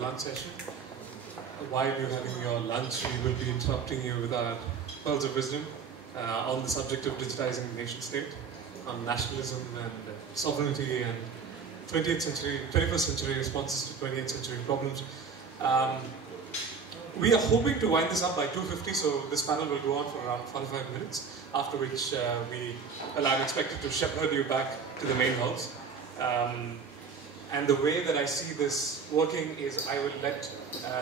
Lunch session. While you're having your lunch, we will be interrupting you with our pearls of wisdom on the subject of digitizing the nation state, on nationalism and sovereignty and 21st century responses to 20th century problems. We are hoping to wind this up by 2:50, so this panel will go on for around 45 minutes, after which I'm expected to shepherd you back to the main halls. And the way that I see this working is I will let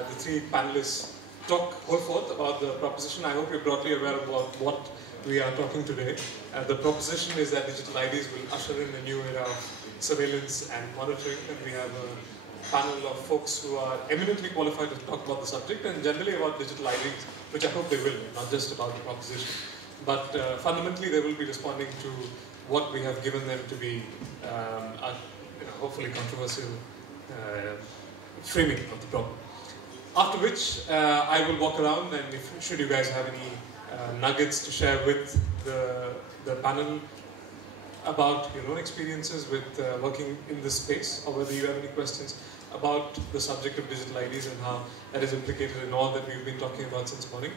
the three panelists hold forth about the proposition. I hope you're broadly aware about what we are talking today. The proposition is that digital IDs will usher in a new era of surveillance and monitoring, and we have a panel of folks who are eminently qualified to talk about the subject and generally about digital IDs, which I hope they will, not just about the proposition. But fundamentally they will be responding to what we have given them to be hopefully controversial framing of the problem. After which I will walk around, and should you guys have any nuggets to share with the panel about your own experiences with working in this space, or whether you have any questions about the subject of digital IDs and how that is implicated in all that we've been talking about since morning,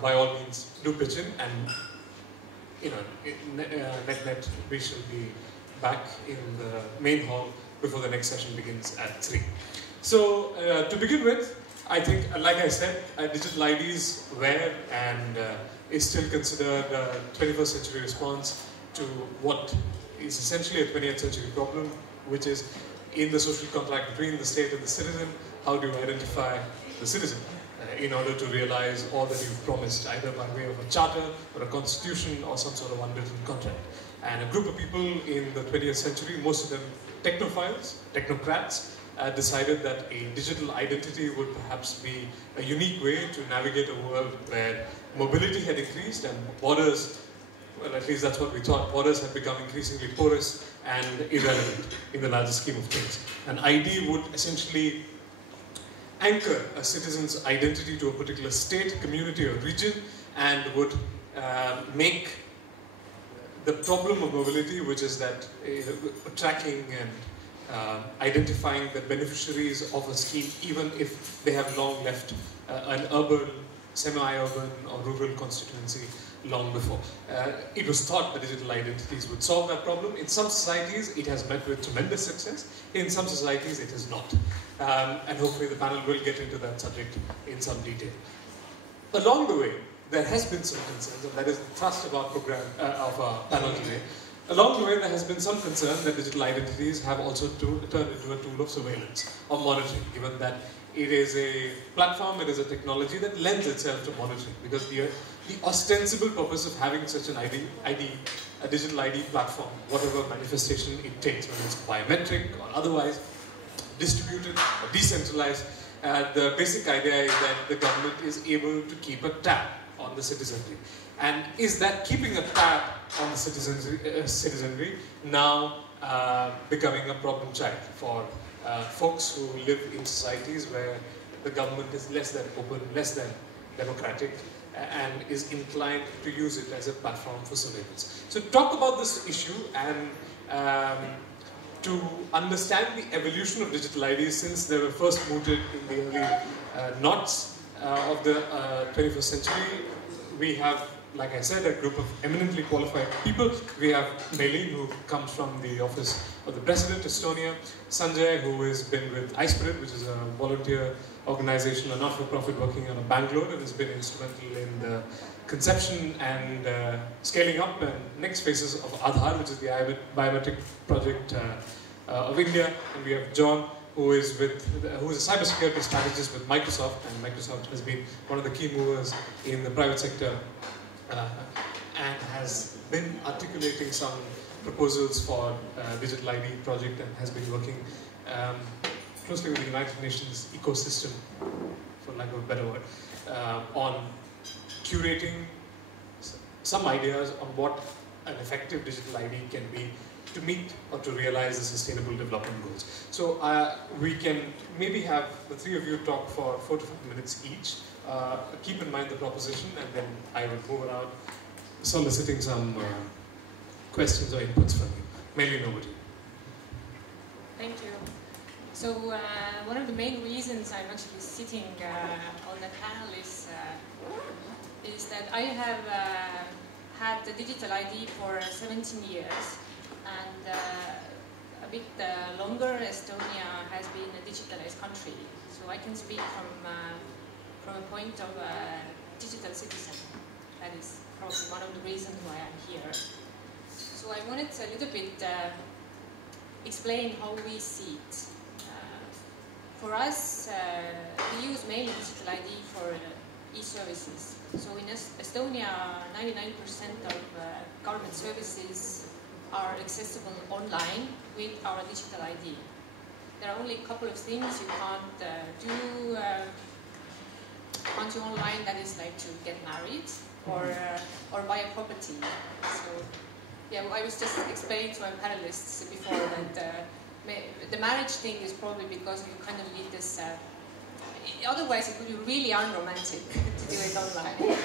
by all means do pitch in, and net we shall be back in the main hall before the next session begins at 3. So to begin with, I think, like I said, digital IDs were and is still considered a 21st century response to what is essentially a 20th century problem, which is in the social contract between the state and the citizen, how do you identify the citizen in order to realize all that you've promised, either by way of a charter or a constitution or some sort of unwritten contract. And a group of people in the 20th century, most of them technocrats, decided that a digital identity would perhaps be a unique way to navigate a world where mobility had increased and borders, well, at least that's what we thought, borders had become increasingly porous and irrelevant in the larger scheme of things. An ID would essentially anchor a citizen's identity to a particular state, community, or region, and would make the problem of mobility, which is that tracking and identifying the beneficiaries of a scheme, even if they have long left an urban, semi-urban or rural constituency long before. It was thought that digital identities would solve that problem. In some societies, it has met with tremendous success. In some societies, it has not. And hopefully the panel will get into that subject in some detail. Along the way, there has been some concerns, and that is the thrust of our program, of our panel today. Along the way, there has been some concern that digital identities have also turned into a tool of surveillance or monitoring, given that it is a platform, it is a technology that lends itself to monitoring, because the ostensible purpose of having such an a digital ID platform, whatever manifestation it takes, whether it's biometric or otherwise, distributed or decentralized, the basic idea is that the government is able to keep a tab on the citizenry. And is that keeping a tab on the citizenry now becoming a problem child for folks who live in societies where the government is less than open, less than democratic, and is inclined to use it as a platform for surveillance. So to talk about this issue and to understand the evolution of digital IDs since they were first mooted in the early knots of the 21st century, we have, like I said, a group of eminently qualified people. We have Mailin, who comes from the office of the President, Estonia. Sanjay, who has been with Ispirt, which is a volunteer organization, a not-for-profit working on a Bangalore, and has been instrumental in the conception and scaling up and next phases of Aadhaar, which is the biometric project of India. And we have John, who is a cybersecurity strategist with Microsoft, and Microsoft has been one of the key movers in the private sector and has been articulating some proposals for digital ID project and has been working closely with the United Nations ecosystem, for lack of a better word, on curating some ideas on what an effective digital ID can be to meet or to realize the sustainable development goals. So we can maybe have the three of you talk for 4 to 5 minutes each. Keep in mind the proposition, and then I will move around soliciting some questions or inputs from you. Mailin, over to you. Thank you. So one of the main reasons I'm actually sitting on the panel is that I have had the digital ID for 17 years, and a bit longer. Estonia has been a digitalized country, so I can speak from a point of a digital citizen. That is probably one of the reasons why I'm here. So I wanted to a little bit explain how we see it. For us, we use mainly digital ID for e-services. So in Estonia, 99% of government services are accessible online with our digital ID. There are only a couple of things you can't do online, that is like to get married or buy a property. So yeah, I was just explaining to my panelists before that the marriage thing is probably because you kind of need this. Otherwise, it would be really unromantic to do it online.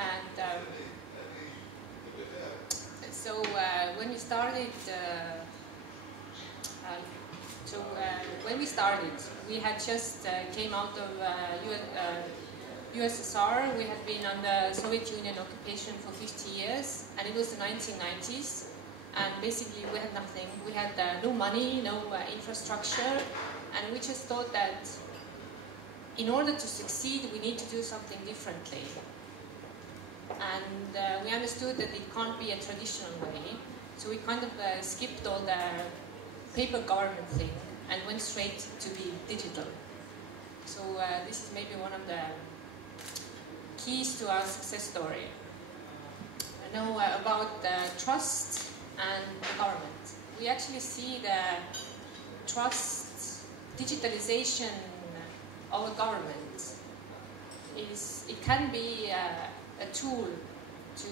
And so when we started, we had just came out of USSR. We had been under Soviet Union occupation for 50 years, and it was the 1990s. And basically, we had nothing. We had no money, no infrastructure, and we just thought that in order to succeed, we need to do something differently. And we understood that it can't be a traditional way, so we kind of skipped all the paper government thing and went straight to the digital. So this is maybe one of the keys to our success story. I know about trust and the government. We actually see the trust, digitalization of the government it can be a tool to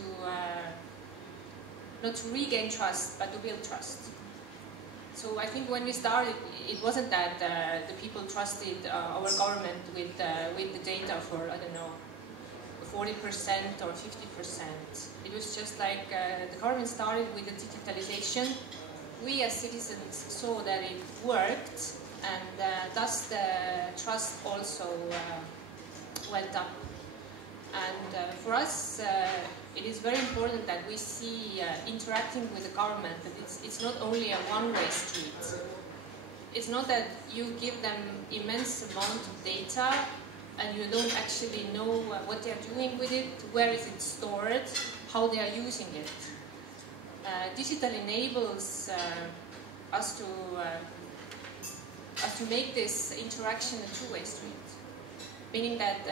not to regain trust, but to build trust. So I think when we started, it wasn't that the people trusted our government with the data for, I don't know, 40% or 50%. It was just like the government started with the digitalization. We as citizens saw that it worked, and thus the trust also went up. And for us, it is very important that we see interacting with the government, that it's not only a one-way street. It's not that you give them immense amount of data and you don't actually know what they're doing with it, where is it stored, how they are using it. Digital enables us to make this interaction a two-way street, meaning that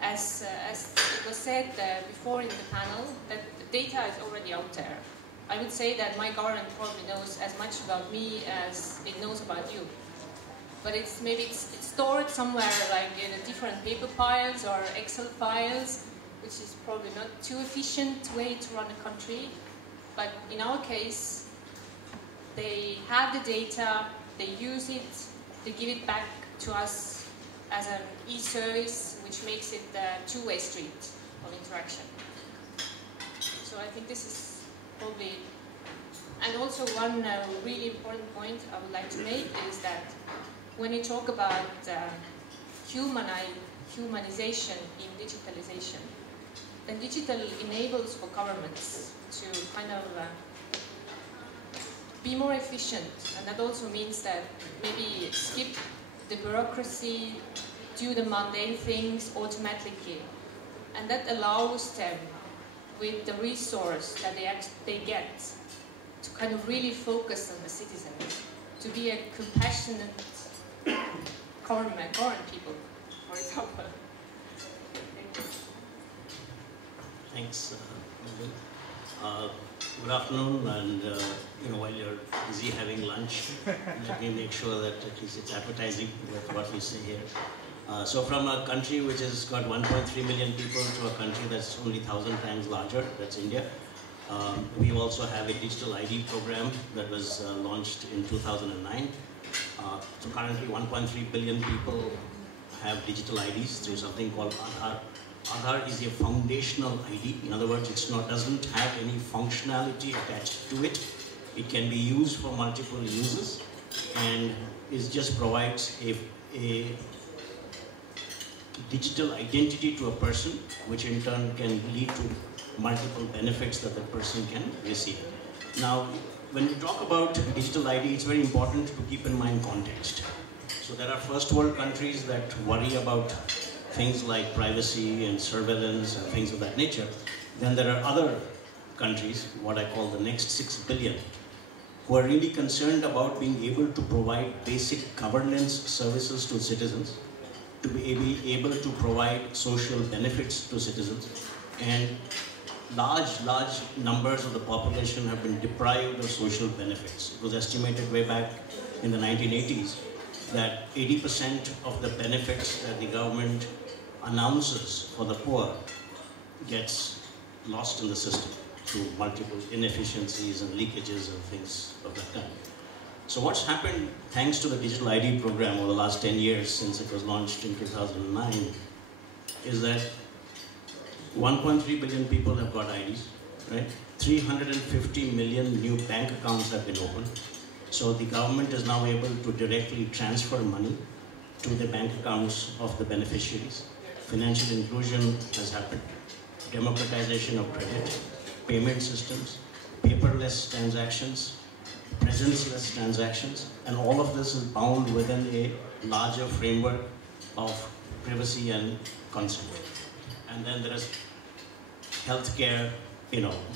as it was said before in the panel, that the data is already out there. I would say that my government probably knows as much about me as it knows about you. But it's stored somewhere like in a different paper files or Excel files, which is probably not too efficient way to run a country. But in our case, they have the data, they use it, they give it back to us as an e-service, which makes it a two-way street of interaction. So I think this is probably, and also one really important point I would like to make is that when you talk about humanization in digitalization, then digital enables for governments to kind of be more efficient, and that also means that maybe skip the bureaucracy, do the mundane things automatically, and that allows them, with the resource that they get, to kind of really focus on the citizens, to be a compassionate government people, for example. Thanks, Mailin. Good afternoon, and while you're busy having lunch, let me make sure that at least it's appetizing with what we say here. So from a country which has got 1.3 million people to a country that's only 1,000 times larger, that's India. We also have a digital ID program that was launched in 2009. So currently 1.3 billion people have digital IDs through something called Aadhaar. Aadhaar is a foundational ID. In other words, it doesn't have any functionality attached to it. It can be used for multiple uses, and it just provides a digital identity to a person, which in turn can lead to multiple benefits that the person can receive. Now, when we talk about digital ID, it's very important to keep in mind context. So there are first world countries that worry about things like privacy and surveillance and things of that nature. Then there are other countries, what I call the next 6 billion, who are really concerned about being able to provide basic governance services to citizens, to be able to provide social benefits to citizens, and large numbers of the population have been deprived of social benefits. It was estimated way back in the 1980s that 80% of the benefits that the government announces for the poor gets lost in the system through multiple inefficiencies and leakages and things of that kind. So what's happened thanks to the digital ID program over the last 10 years since it was launched in 2009 is that 1.3 billion people have got IDs, right? 350 million new bank accounts have been opened. So the government is now able to directly transfer money to the bank accounts of the beneficiaries. Financial inclusion has happened. Democratization of credit, payment systems, paperless transactions, presence-less transactions, and all of this is bound within a larger framework of privacy and consent. And then there is healthcare,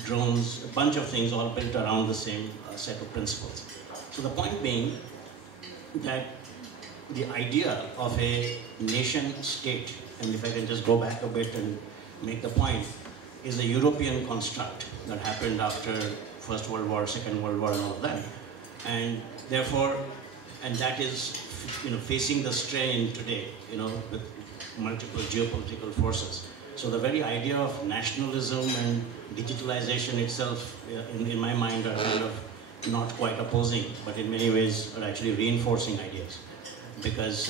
drones, a bunch of things all built around the same set of principles. So the point being that the idea of a nation state, and if I can just go back a bit and make the point, is a European construct that happened after First World War, Second World War, and all of that. And therefore, and that is, facing the strain today, with multiple geopolitical forces. So the very idea of nationalism and digitalization itself, in my mind, are kind of not quite opposing, but in many ways are actually reinforcing ideas. Because,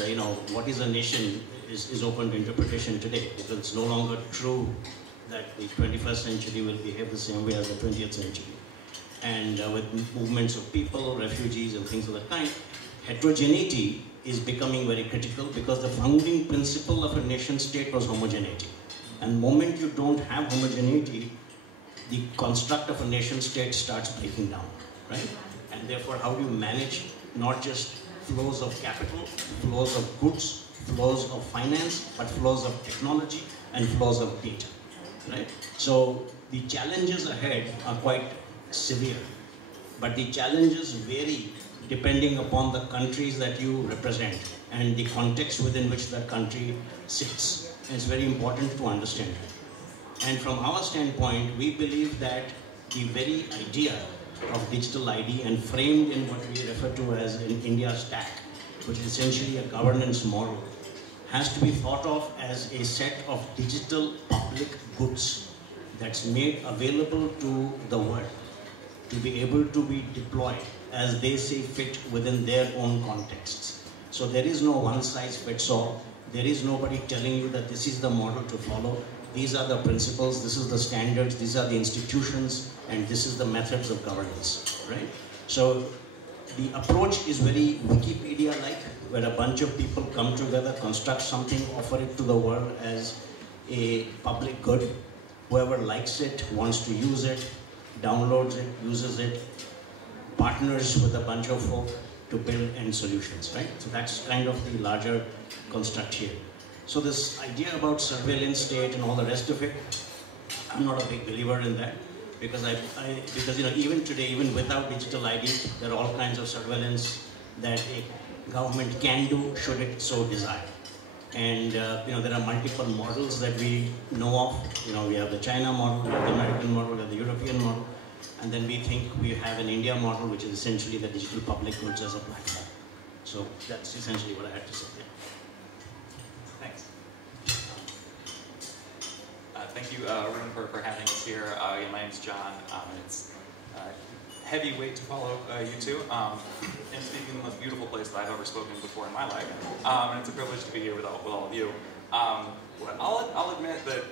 what is a nation is open to interpretation today, because it's no longer true that the 21st century will behave the same way as the 20th century. And with movements of people, refugees, and things of that kind, heterogeneity is becoming very critical because the founding principle of a nation state was homogeneity. And the moment you don't have homogeneity, the construct of a nation state starts breaking down, right? And therefore, how do you manage not just flows of capital, flows of goods, flows of finance, but flows of technology and flows of data, right? So the challenges ahead are quite severe, but the challenges vary depending upon the countries that you represent and the context within which that country sits. And it's very important to understand that. And from our standpoint, we believe that the very idea of digital ID and framed in what we refer to as an India stack, which is essentially a governance model, has to be thought of as a set of digital public goods that's made available to the world to be able to be deployed as they see fit within their own contexts. So there is no one size fits all. There is nobody telling you that this is the model to follow. These are the principles, this is the standards, these are the institutions, and this is the methods of governance, right? So the approach is very Wikipedia-like, where a bunch of people come together, construct something, offer it to the world as a public good. Whoever likes it, wants to use it, downloads it, uses it, partners with a bunch of folk to build end solutions, right? So that's kind of the larger construct here. So this idea about surveillance state and all the rest of it, I'm not a big believer in that, because even today, even without digital ID, there are all kinds of surveillance that a government can do should it so desire. And there are multiple models that we know of. We have the China model, we have the American model, we have the European model, and then we think we have an India model, which is essentially the digital public goods as a platform. So that's essentially what I had to say there. Thanks. Thank you, Arun, for having us here. My name's John. It's heavy weight to follow you two, and speaking in the most beautiful place that I've ever spoken before in my life. And it's a privilege to be here with all of you. I'll admit that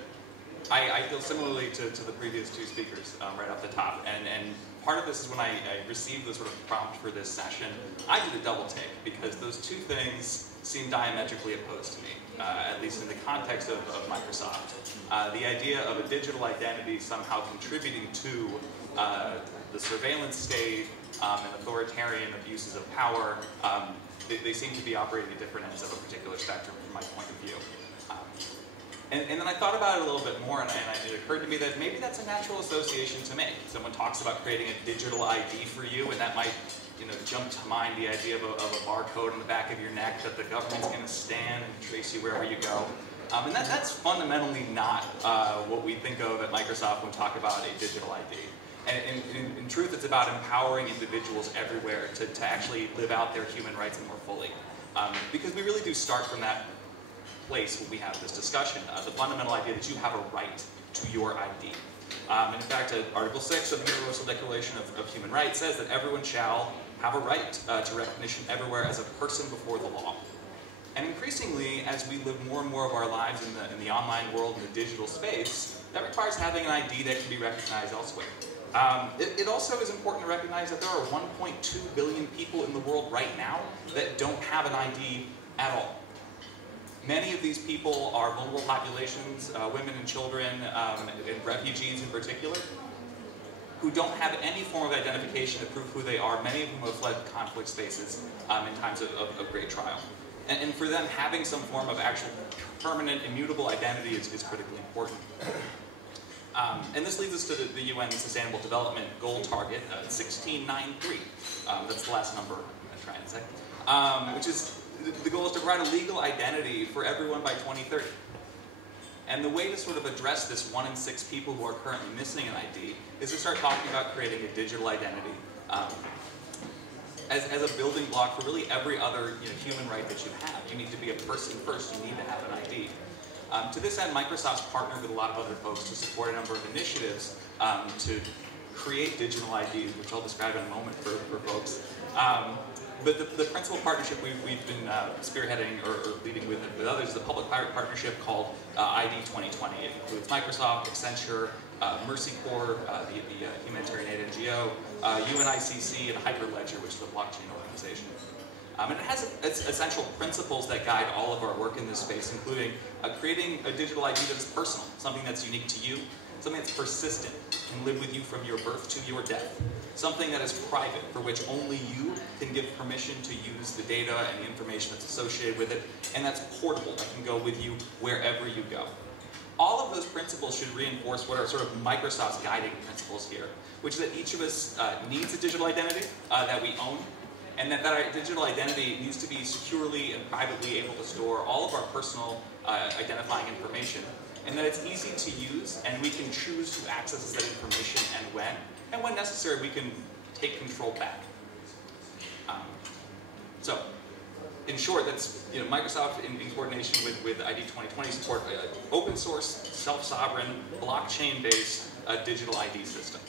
I feel similarly to the previous two speakers right off the top, and part of this is when I received the sort of prompt for this session, I did a double take because those two things seem diametrically opposed to me, at least in the context of Microsoft. The idea of a digital identity somehow contributing to the surveillance state and authoritarian abuses of power, they seem to be operating at different ends of a particular spectrum from my point of view. And then I thought about it a little bit more, and it occurred to me that maybe that's a natural association to make. Someone talks about creating a digital ID for you, and that might, jump to mind the idea of a barcode on the back of your neck that the government's going to scan and trace you wherever you go. And that's fundamentally not what we think of at Microsoft when we talk about a digital ID. And in truth, it's about empowering individuals everywhere to actually live out their human rights more fully. Because we really do start from that place when we have this discussion, the fundamental idea that you have a right to your ID. And in fact, Article 6 of the Universal Declaration of Human Rights says that everyone shall have a right to recognition everywhere as a person before the law. And increasingly, as we live more and more of our lives in the online world, in the digital space, that requires having an ID that can be recognized elsewhere. It also is important to recognize that there are 1.2 billion people in the world right now that don't have an ID at all. Many of these people are vulnerable populations, women and children, and refugees in particular, who don't have any form of identification to prove who they are. Many of whom have fled conflict spaces in times of great trial. And for them, having some form of actual permanent, immutable identity is critically important. And this leads us to the UN Sustainable Development Goal Target, 1693. That's the last number I'm trying to say. Which is, the goal is to provide a legal identity for everyone by 2030. And the way to sort of address this 1 in 6 people who are currently missing an ID is to start talking about creating a digital identity as a building block for really every other human right that you have. You need to be a person first, you need to have an ID. To this end, Microsoft's partnered with a lot of other folks to support a number of initiatives to create digital IDs, which I'll describe in a moment for folks. But the principal partnership we've been spearheading or leading with others is a public-private partnership called ID 2020. It includes Microsoft, Accenture, Mercy Corps, the humanitarian aid NGO, UNICC, and Hyperledger, which is a blockchain organization. And it has its essential principles that guide all of our work in this space, including creating a digital ID that is personal, something that's unique to you, something that's persistent, can live with you from your birth to your death, something that is private, for which only you can give permission to use the data and the information that's associated with it, and that's portable, that can go with you wherever you go. All of those principles should reinforce what are sort of Microsoft's guiding principles here, which is that each of us needs a digital identity that we own, and that our digital identity needs to be securely and privately able to store all of our personal identifying information, and that it's easy to use, and we can choose who accesses that information and when necessary, we can take control back. So, in short, that's Microsoft in coordination with ID 2020 support open source, self-sovereign, blockchain-based digital ID system.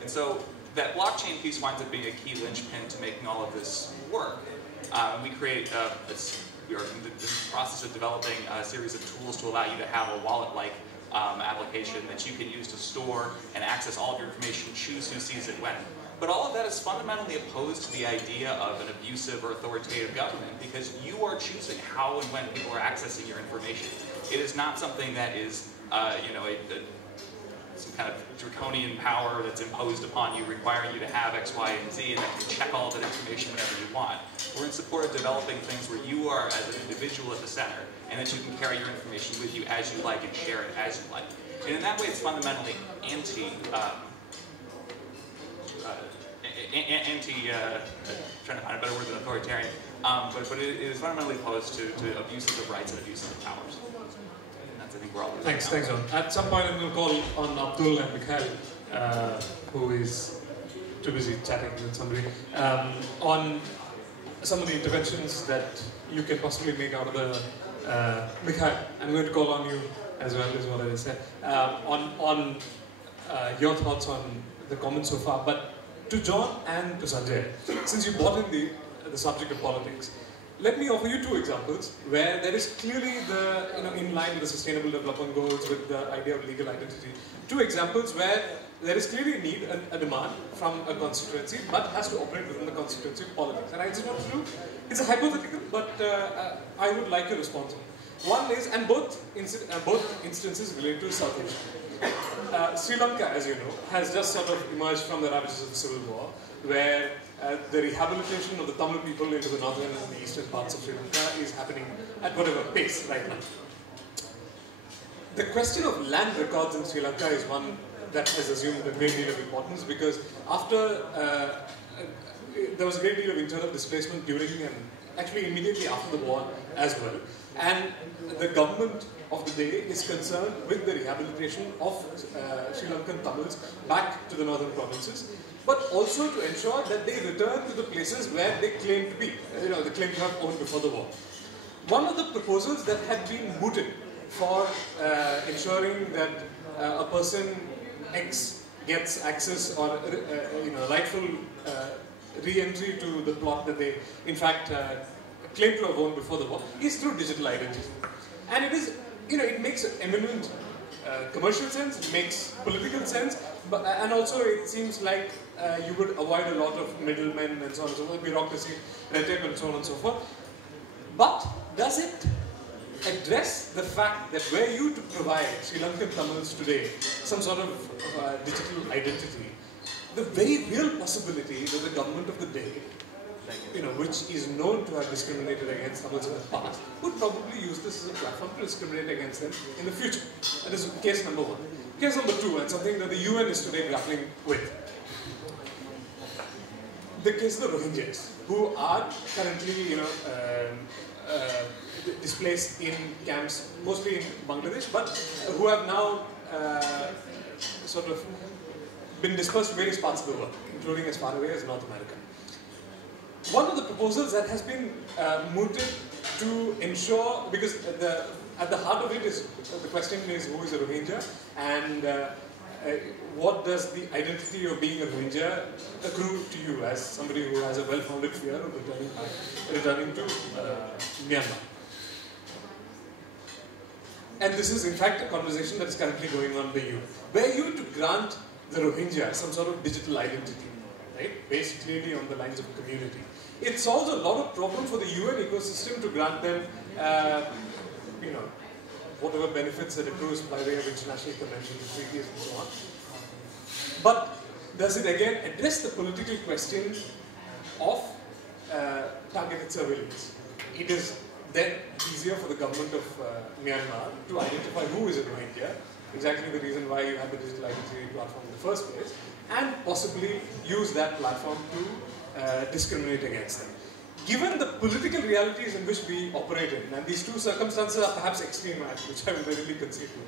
And so that blockchain piece winds up being a key linchpin to making all of this work. We create we are in the process of developing a series of tools to allow you to have a wallet-like application that you can use to store and access all of your information, choose who sees it when. But all of that is fundamentally opposed to the idea of an abusive or authoritative government because you are choosing how and when people are accessing your information. It is not something that is, some kind of draconian power that's imposed upon you, requiring you to have X, Y, and Z, and that can check all of that information whenever you want. We're in support of developing things where you are, as an individual, at the center, and that you can carry your information with you as you like and share it as you like. And in that way, it's fundamentally trying to find a better word than authoritarian, but it is fundamentally opposed to abuses of rights and abuses of powers. I think we're all thanks, Arun. At some point, I'm going to call on Abdul and Mikhail, who is too busy chatting with somebody, on some of the interventions that you can possibly make out of the. Mikhail, I'm going to call on you as well, is what I said, on your thoughts on the comments so far. But to John and to Sanjay, since you brought in the subject of politics, let me offer you two examples where there is clearly the, in line with the Sustainable Development Goals, with the idea of legal identity. Two examples where there is clearly a need, a demand from a constituency, but has to operate within the constituency politics. And I just want to do, it's a hypothetical, but I would like a response on it. One is, and both instances relate to South Asia. Sri Lanka, as you know, has just sort of emerged from the ravages of the civil war, where the rehabilitation of the Tamil people into the northern and the eastern parts of Sri Lanka is happening at whatever pace right now. The question of land records in Sri Lanka is one that has assumed a great deal of importance, because after there was a great deal of internal displacement during and actually immediately after the war as well. And the government of the day is concerned with the rehabilitation of Sri Lankan Tamils back to the northern provinces, but also to ensure that they return to the places where they claim to be, they claim to have owned before the war. One of the proposals that had been mooted for ensuring that a person X gets access or rightful re-entry to the plot that they in fact claim to have owned before the war is through digital identity. And it is, it makes eminent commercial sense, it makes political sense, but, and also it seems like you would avoid a lot of middlemen and so on and so forth, bureaucracy, red tape and so on and so forth. But does it address the fact that were you to provide Sri Lankan Tamils today some sort of digital identity, the very real possibility that the government of the day, which is known to have discriminated against Tamils in the past, would probably use this as a platform to discriminate against them in the future. That is case number one. Case number two, and something that the UN is today grappling with, the case of the Rohingyas, who are currently, displaced in camps, mostly in Bangladesh, but who have now sort of been dispersed to various parts of the world, including as far away as North America. One of the proposals that has been mooted to ensure, because at the heart of it is, the question is who is a Rohingya, and what does the identity of being a Rohingya accrue to you as somebody who has a well-founded fear of returning to Myanmar. And this is in fact a conversation that is currently going on in the UN. Were you to grant the Rohingya some sort of digital identity, right, based clearly on the lines of community, it solves a lot of problems for the UN ecosystem to grant them, whatever benefits that accrues by way of international conventions, treaties and so on. But does it again address the political question of targeted surveillance? It is then easier for the government of Myanmar to identify who is a Rohingya, exactly the reason why you have the digital identity platform in the first place, and possibly use that platform to discriminate against them. Given the political realities in which we operate in, and these two circumstances are perhaps extreme, which I will readily concede to,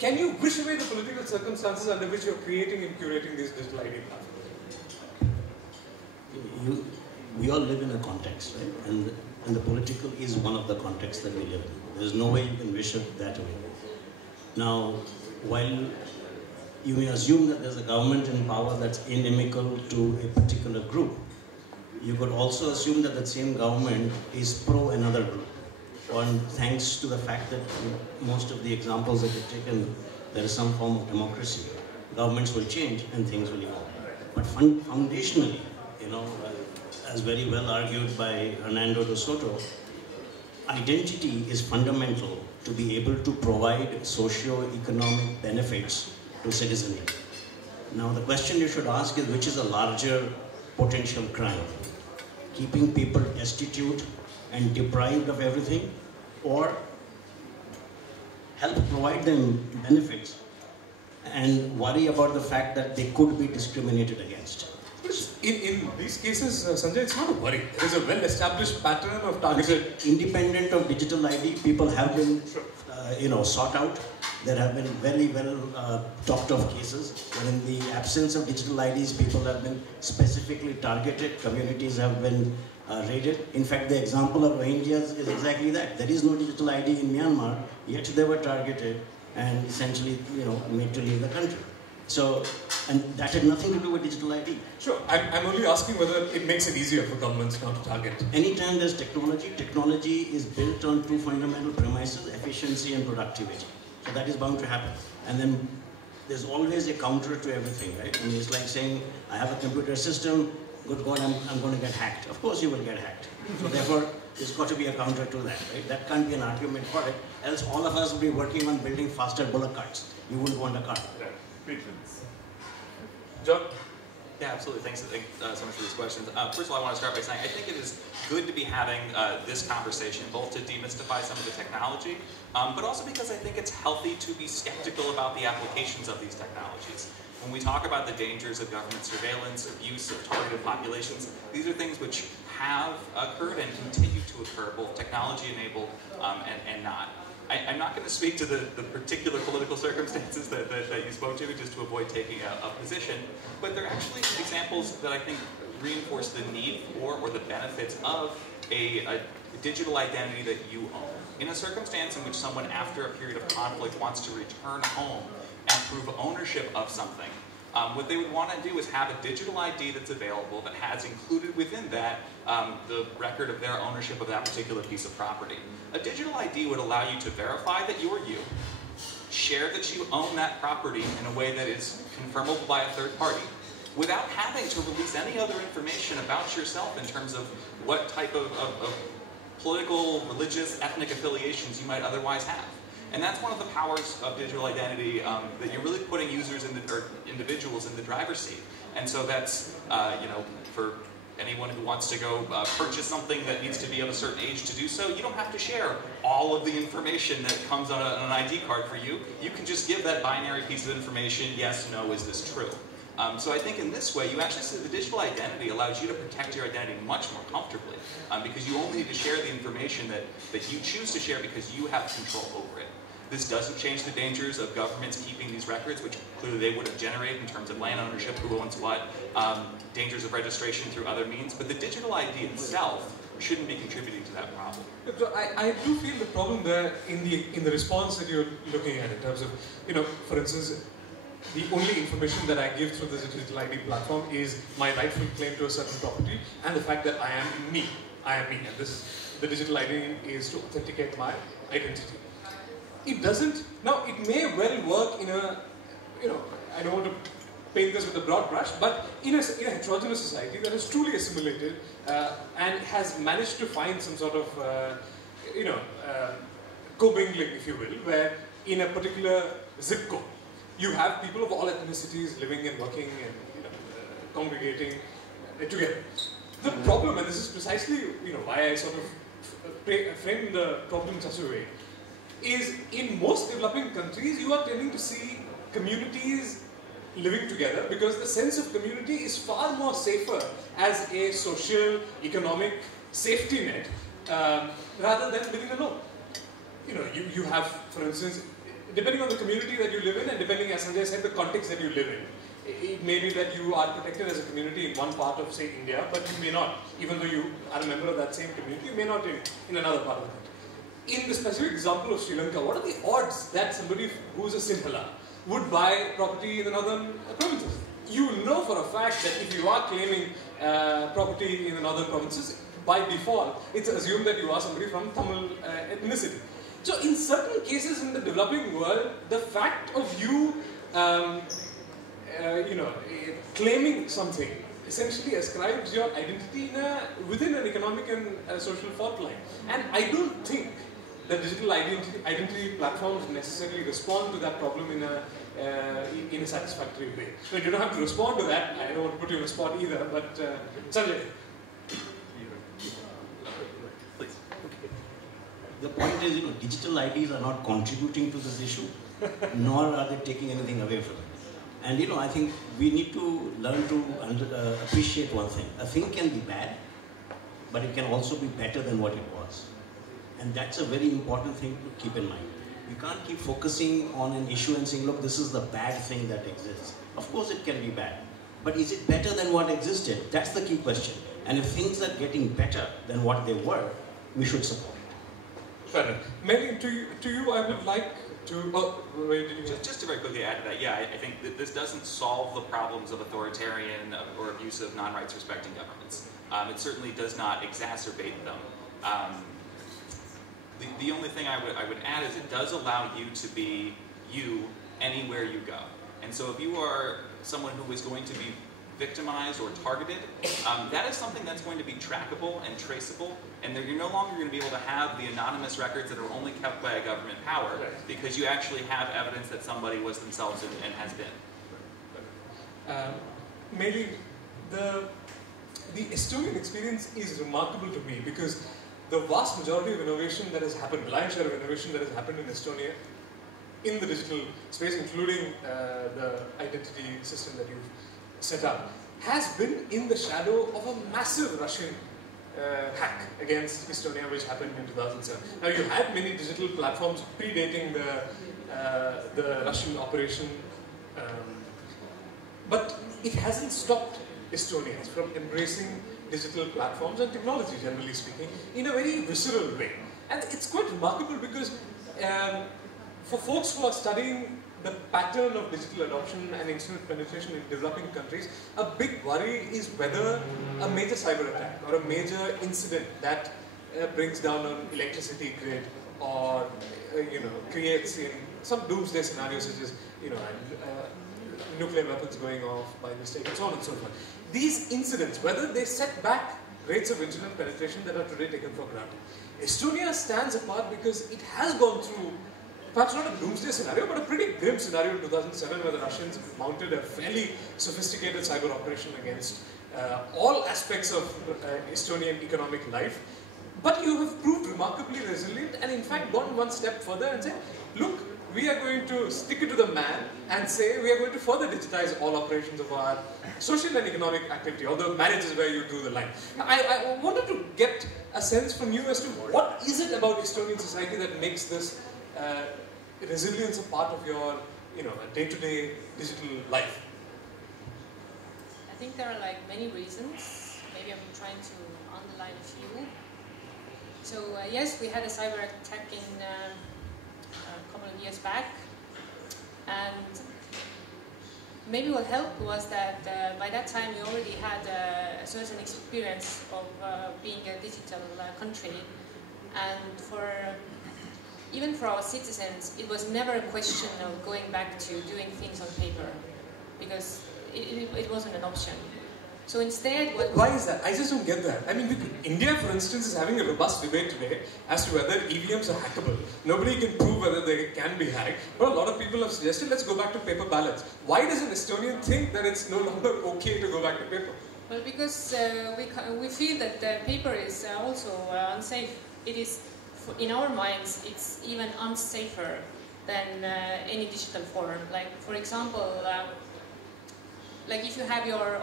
can you wish away the political circumstances under which you are creating and curating these digital ID platforms? We all live in a context, right? And the political is one of the contexts that we live in. There's no way you can wish it that way. Now, while you may assume that there's a government in power that's inimical to a particular group, you could also assume that the same government is pro another group. And thanks to the fact that most of the examples that you've taken, there is some form of democracy. Governments will change and things will evolve. But foundationally, as very well argued by Hernando de Soto, identity is fundamental to be able to provide socio-economic benefits to citizenry. Now the question you should ask is, which is a larger potential crime? Keeping people destitute and deprived of everything, or help provide them benefits and worry about the fact that they could be discriminated against? In these cases, Sanjay, it's not a worry. There is a well-established pattern of targeted... Independent of digital ID, people have been sought out. There have been very well talked of cases where in the absence of digital IDs, people have been specifically targeted, communities have been raided. In fact, the example of Rohingyas is exactly that. There is no digital ID in Myanmar, yet they were targeted and essentially made to leave the country. So And that had nothing to do with digital ID. Sure, I'm only asking whether it makes it easier for governments now to target. Anytime there's technology, technology is built on two fundamental premises, efficiency and productivity. So that is bound to happen. And then there's always a counter to everything, right? I mean, it's like saying, I have a computer system, good God, I'm going to get hacked. Of course you will get hacked. So therefore, there's got to be a counter to that, right? That can't be an argument for it. Else all of us will be working on building faster bullock carts. You wouldn't want a car. Right. John? Yeah, absolutely. Thanks so much for these questions. First of all, I want to start by saying I think it is good to be having this conversation, both to demystify some of the technology, but also because I think it's healthy to be skeptical about the applications of these technologies. When we talk about the dangers of government surveillance, abuse of targeted populations, these are things which have occurred and continue to occur, both technology-enabled and not. I'm not going to speak to the particular political circumstances that you spoke to, just to avoid taking a position, but there are actually examples that I think reinforce the need for or the benefits of a digital identity that you own. In a circumstance in which someone, after a period of conflict, wants to return home and prove ownership of something, what they would want to do is have a digital ID that's available that has included within that the record of their ownership of that particular piece of property. A digital ID would allow you to verify that you are you, share that you own that property in a way that is confirmable by a third party, without having to release any other information about yourself in terms of what type of political, religious, ethnic affiliations you might otherwise have. And that's one of the powers of digital identity, that you're really putting users or individuals in the driver's seat. And so that's, for anyone who wants to go purchase something that needs to be of a certain age to do so, you don't have to share all of the information that comes on an ID card for you. You can just give that binary piece of information, yes, no, is this true? So I think in this way, you actually see the digital identity allows you to protect your identity much more comfortably, because you only need to share the information that you choose to share because you have control over it. This doesn't change the dangers of governments keeping these records, which clearly they would have generated in terms of land ownership, who owns what, dangers of registration through other means, but the digital ID itself shouldn't be contributing to that problem. I do feel the problem there in the response that you're looking at in terms of, for instance, the only information that I give through the digital ID platform is my rightful claim to a certain property and the fact that I am me. I am me, and the digital ID is to authenticate my identity. It doesn't, now it may well work in a, I don't want to paint this with a broad brush, but in a heterogeneous society that is truly assimilated and has managed to find some sort of, co-mingling, if you will, where in a particular zip code, you have people of all ethnicities living and working and congregating together. The problem, and this is precisely why I sort of frame the problem in such a way, is in most developing countries you are tending to see communities living together because the sense of community is far more safer as a social, economic safety net rather than living alone. You have, for instance, depending on the community that you live in and depending, as Sanjay said, the context that you live in. It may be that you are protected as a community in one part of, say, India, but you may not, even though you are a member of that same community, you may not in another part of the country. In the specific example of Sri Lanka, what are the odds that somebody who is a Sinhala would buy property in the northern provinces? You know for a fact that if you are claiming property in the northern provinces, by default, it's assumed that you are somebody from Tamil ethnicity. So in certain cases in the developing world, the fact of you, claiming something essentially ascribes your identity within an economic and social fault line. And I don't think that digital identity platforms necessarily respond to that problem in a satisfactory way. So you don't have to respond to that. I don't want to put you on the spot either, but Sanjay. Please. The point is, digital IDs are not contributing to this issue, nor are they taking anything away from it. And I think we need to learn to appreciate one thing. A thing can be bad, but it can also be better than what it was. And that's a very important thing to keep in mind. You can't keep focusing on an issue and saying, look, this is the bad thing that exists. Of course it can be bad, but is it better than what existed? That's the key question. And if things are getting better than what they were, we should support it. Fair enough. Mailin, to you, I would like to. Oh, wait, did you? Just to very quickly add to that, yeah, I think that this doesn't solve the problems of authoritarian or abusive non-rights respecting governments. It certainly does not exacerbate them. The only thing I would add is it does allow you to be you anywhere you go. And so if you are someone who is going to be victimized or targeted, that is something that's going to be trackable and traceable, and you're no longer going to be able to have the anonymous records that are only kept by a government power, because you actually have evidence that somebody was themselves and has been. Mailin, the Estonian experience is remarkable to me because the vast majority of innovation that has happened, lion's share of innovation that has happened in Estonia, in the digital space, including the identity system that you've set up, has been in the shadow of a massive Russian hack against Estonia, which happened in 2007. Now, you had many digital platforms predating the Russian operation, but it hasn't stopped Estonians from embracing digital platforms and technology, generally speaking, in a very visceral way. And it's quite remarkable because for folks who are studying the pattern of digital adoption and internet penetration in developing countries, a big worry is whether a major cyber attack or a major incident that brings down an electricity grid or creates in some doomsday scenarios such as nuclear weapons going off by mistake and so on and so forth. These incidents, whether they set back rates of internet penetration that are today taken for granted. Estonia stands apart because it has gone through perhaps not a doomsday scenario, but a pretty grim scenario in 2007 where the Russians mounted a fairly sophisticated cyber operation against all aspects of Estonian economic life. But you have proved remarkably resilient and in fact gone one step further and said, look, we are going to stick it to the man and say we are going to further digitize all operations of our social and economic activity, although marriage is where you drew the line. I wanted to get a sense from you as to what is it about Estonian society that makes this resilience a part of your day-to-day digital life? I think there are many reasons. Maybe I'm trying to underline a few. So yes, we had a cyber attack in a couple of years back, and maybe what helped was that by that time we already had a certain experience of being a digital country, and even for our citizens, it was never a question of going back to doing things on paper, because it wasn't an option. So instead, why is that? I just don't get that. I mean, India, for instance, is having a robust debate today as to whether EVMs are hackable. Nobody can prove whether they can be hacked, but a lot of people have suggested, let's go back to paper ballots. Why does an Estonian think that it's no longer okay to go back to paper? Well, because we feel that paper is also unsafe. It is, in our minds, it's even unsafer than any digital form. Like, for example, like if you have your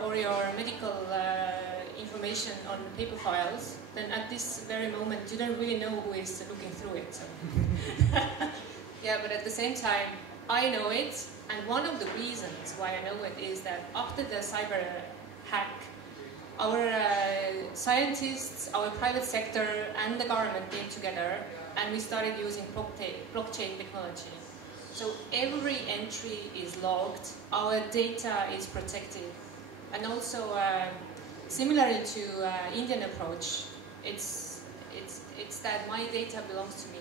medical information on paper files, then at this very moment you don't really know who is looking through it. So. Yeah, but at the same time, I know it, and one of the reasons why I know it is that after the cyber hack, our scientists, our private sector, and the government came together, and we started using blockchain technology. So every entry is logged, our data is protected, and also similarly to Indian approach, it's that my data belongs to me,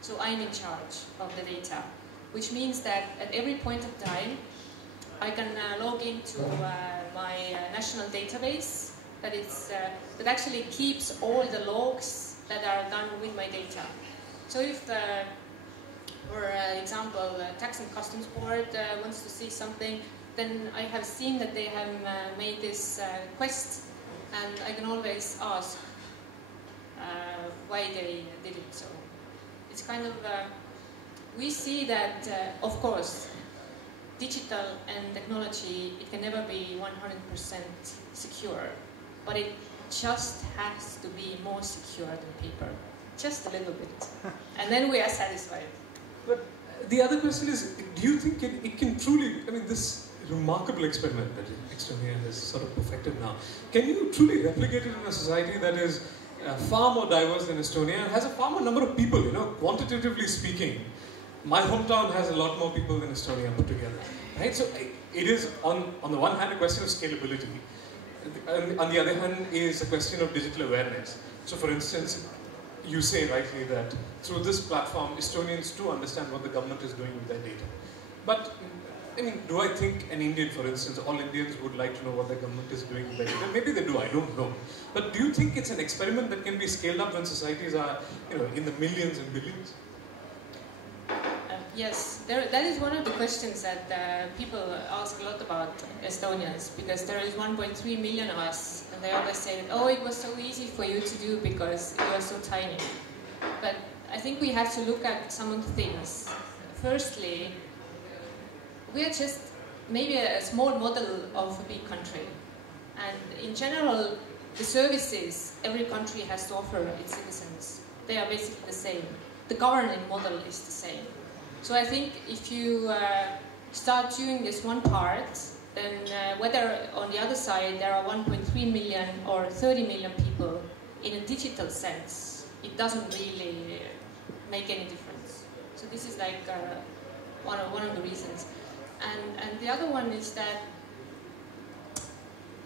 so I'm in charge of the data, which means that at every point of time, I can log into my national database that actually keeps all the logs that are done with my data. So if for example, Tax and Customs Board wants to see something, then I have seen that they have made this request, and I can always ask why they did it. So it's kind of, we see that, of course, digital and technology, it can never be 100% secure, but it just has to be more secure than paper, just a little bit, and then we are satisfied. But the other question is, do you think it can truly, I mean, this remarkable experiment that Estonia has sort of perfected now, can you truly replicate it in a society that is far more diverse than Estonia and has a far more number of people, quantitatively speaking. My hometown has a lot more people than Estonia put together, right? So it is, on the one hand, a question of scalability. On the other hand is a question of digital awareness. So for instance, you say rightly that through this platform, Estonians too understand what the government is doing with their data. But, I mean, do I think an Indian, for instance, all Indians would like to know what the government is doing with their data? Maybe they do, I don't know. But do you think it's an experiment that can be scaled up when societies are, in the millions and billions? Yes, that is one of the questions that people ask a lot about Estonians, because there is 1.3 million of us, and they always say, oh, it was so easy for you to do because you are so tiny. But I think we have to look at some of the things. Firstly, we are just maybe a small model of a big country. And in general, the services every country has to offer its citizens, they are basically the same. The governing model is the same. So I think if you start doing this one part, then whether on the other side there are 1.3 million or 30 million people in a digital sense, it doesn't really make any difference. So this is like one of the reasons. And the other one is that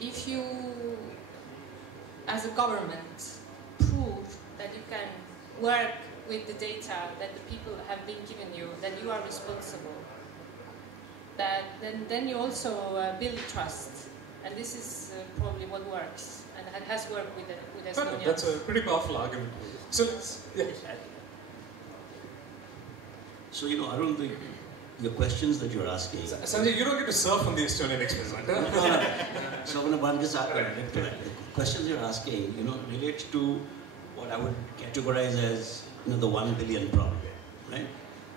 if you, as a government, prove that you can work with the data that the people have been given you, that you are responsible, that then you also build trust. And this is probably what works, and it has worked with Estonia. That's a pretty powerful argument. So, yeah. So, Arun, the questions that you're asking... Sanjay, you don't get to surf on the Estonian Express, right? No. So I'm just asking to that. The questions you're asking, relate to what I would categorize as, the 1 billion problem, right?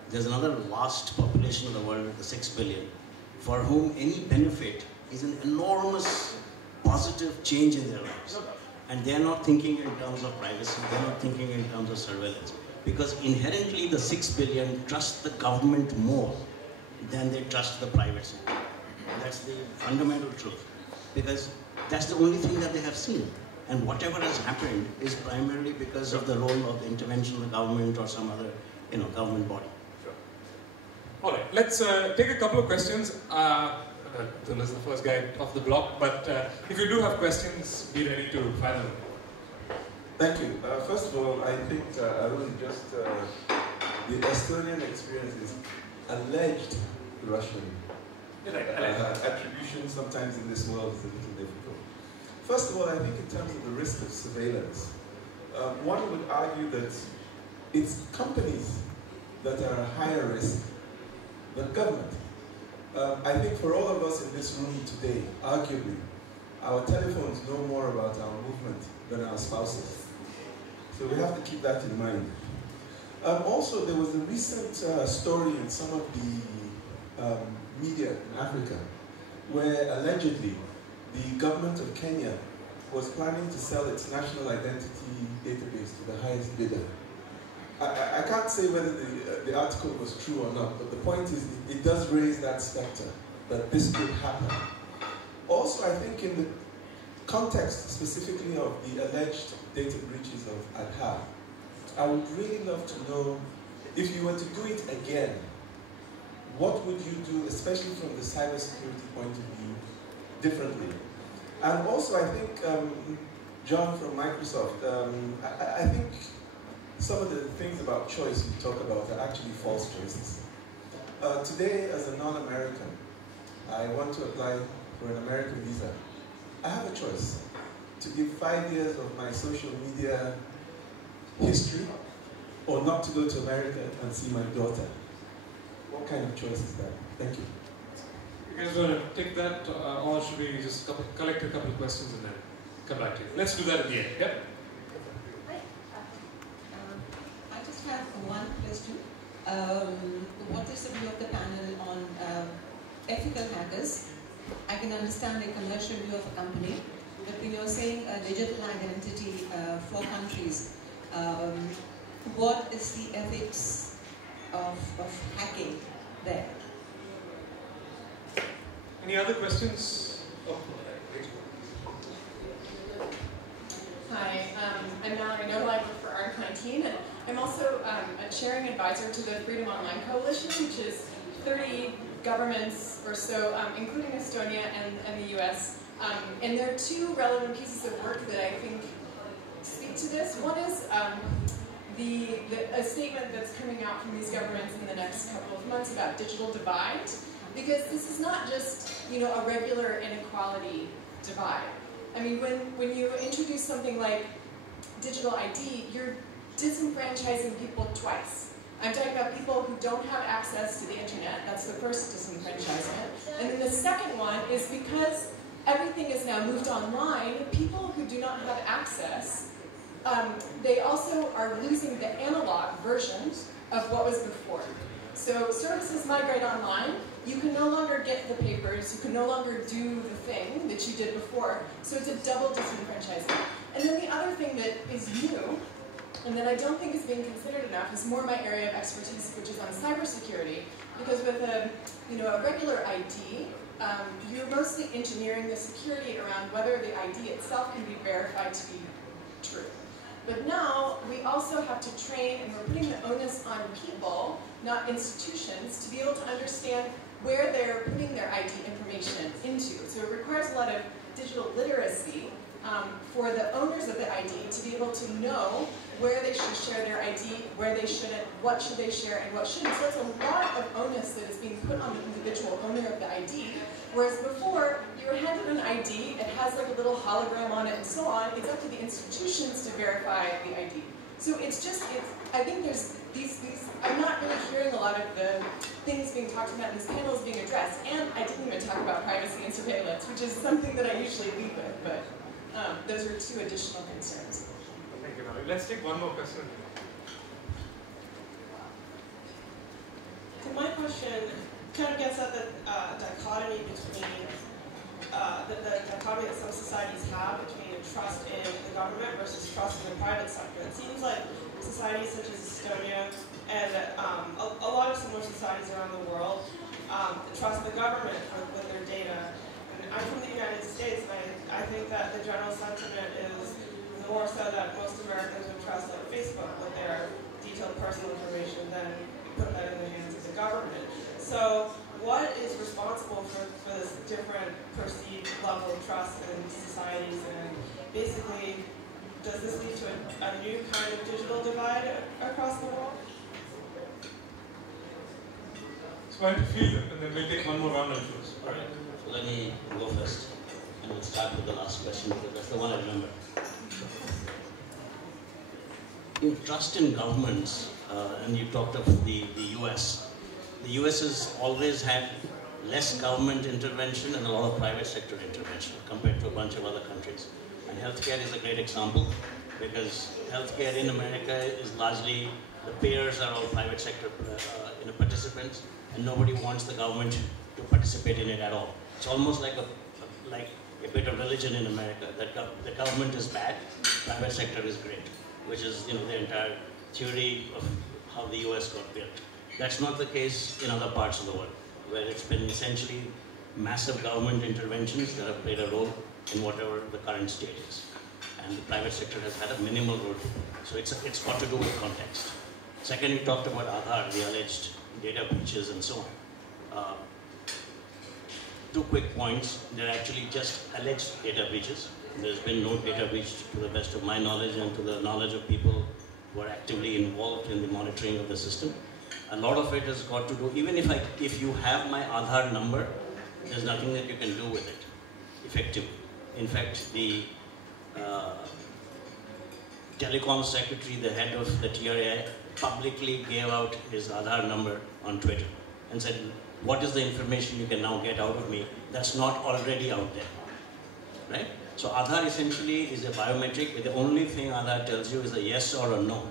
There's another vast population of the world, the 6 billion, for whom any benefit is an enormous positive change in their lives. And they're not thinking in terms of privacy, they're not thinking in terms of surveillance. Because inherently the 6 billion trust the government more than they trust the private sector. That's the fundamental truth. Because that's the only thing that they have seen. And whatever has happened is primarily because of the role of the intervention of the government or some other, government body. Sure. All right, let's take a couple of questions. Arun is the first guy off the block, but if you do have questions, be ready to fire them. Thank you. First of all, I think Arun, just the Estonian experience is alleged Russian. Attribution sometimes in this world is a little difficult. First of all, I think in terms of the risk of surveillance, one would argue that it's companies that are a higher risk than government. I think for all of us in this room today, arguably, our telephones know more about our movement than our spouses. So we have to keep that in mind. Also, there was a recent story in some of the media in Africa where allegedly the government of Kenya was planning to sell its national identity database to the highest bidder. I can't say whether the article was true or not, but the point is it does raise that specter that this could happen. Also, I think in the context specifically of the alleged data breaches of Adha, I would really love to know, if you were to do it again, what would you do, especially from the cybersecurity point of view, differently? And also, I think, John from Microsoft, I think some of the things about choice you talk about are actually false choices. Today, as a non-American, I want to apply for an American visa. I have a choice to give 5 years of my social media history or not to go to America and see my daughter. What kind of choice is that? Thank you. You guys want to take that, or should we just collect a couple of questions and then come back to you? Let's do that at the end. Yep. I just have one question. What is the view of the panel on ethical hackers? I can understand a commercial view of a company, but when you're saying a digital identity for countries, what is the ethics of hacking there? Any other questions? Oh, Hi, I'm not 2019, and I'm also a chairing advisor to the Freedom Online Coalition, which is 30 governments or so, including Estonia and the US. And there are two relevant pieces of work that I think speak to this. One is a statement that's coming out from these governments in the next couple of months about digital divide, because this is not just, you know, a regular inequality divide. I mean, when you introduce something like digital ID, you're disenfranchising people twice. I'm talking about people who don't have access to the internet. That's the first disenfranchisement. And then the second one is because everything is now moved online, people who do not have access, they also are losing the analog version of what was before. So services migrate online. You can no longer get the papers. You can no longer do the thing that you did before. So it's a double disenfranchisement. And then the other thing that is new, and that I don't think is being considered enough, is more my area of expertise, which is on cybersecurity. Because with a regular ID, you're mostly engineering the security around whether the ID itself can be verified to be true. But now, we also have to train, and we're putting the onus on people, not institutions, to be able to understand where they're putting their ID information into. So it requires a lot of digital literacy for the owners of the ID to be able to know where they should share their ID, where they shouldn't, what should they share, and what shouldn't. So that's a lot of onus that is being put on the individual owner of the ID, whereas before, you were handed an ID, it has like a little hologram on it and so on. It's up to the institutions to verify the ID. So it's just, I think there's these, I'm not really hearing a lot of the things being talked about in this panel is being addressed. And I didn't even talk about privacy and surveillance, which is something that I usually lead with, but those are two additional concerns. Thank you, Nali. Let's take one more question. So my question kind of gets at the dichotomy between the dichotomy that some societies have between trust in the government versus trust in the private sector. It seems like societies such as Estonia and a lot of similar societies around the world trust the government with their data. And I'm from the United States, and I think that the general sentiment is more so that most Americans would trust like Facebook with their detailed personal information than put that in the hands of the government. So what is responsible for this different perceived level of trust in societies, and basically, does this lead to a new kind of digital divide across the world? So why don't you feel it, and then we'll take one more round of shows. All right, so let me go first, and we'll start with the last question, because that's the one I remember. In trust in governments, and you talked of the US. The US has always had less government intervention and a lot of private sector intervention compared to a bunch of other countries. And healthcare is a great example, because healthcare in America is largely, the payers are all private sector participants, and nobody wants the government to participate in it at all. It's almost like a bit of religion in America, that the government is bad, private sector is great, which is the entire theory of how the US got built. That's not the case in other parts of the world, where it's been essentially massive government interventions that have played a role in whatever the current state is. And the private sector has had a minimal role to play. So it's got to do with context. Second, you talked about Aadhaar, the alleged data breaches and so on. Two quick points. They're actually just alleged data breaches. There's been no data breach to the best of my knowledge and to the knowledge of people who are actively involved in the monitoring of the system. A lot of it has got to do, even if you have my Aadhaar number, there's nothing that you can do with it, effectively. In fact, the telecom secretary, the head of the TRAI, publicly gave out his Aadhaar number on Twitter and said, what is the information you can now get out of me that's not already out there, right? So Aadhaar essentially is a biometric. The only thing Aadhaar tells you is a yes or a no,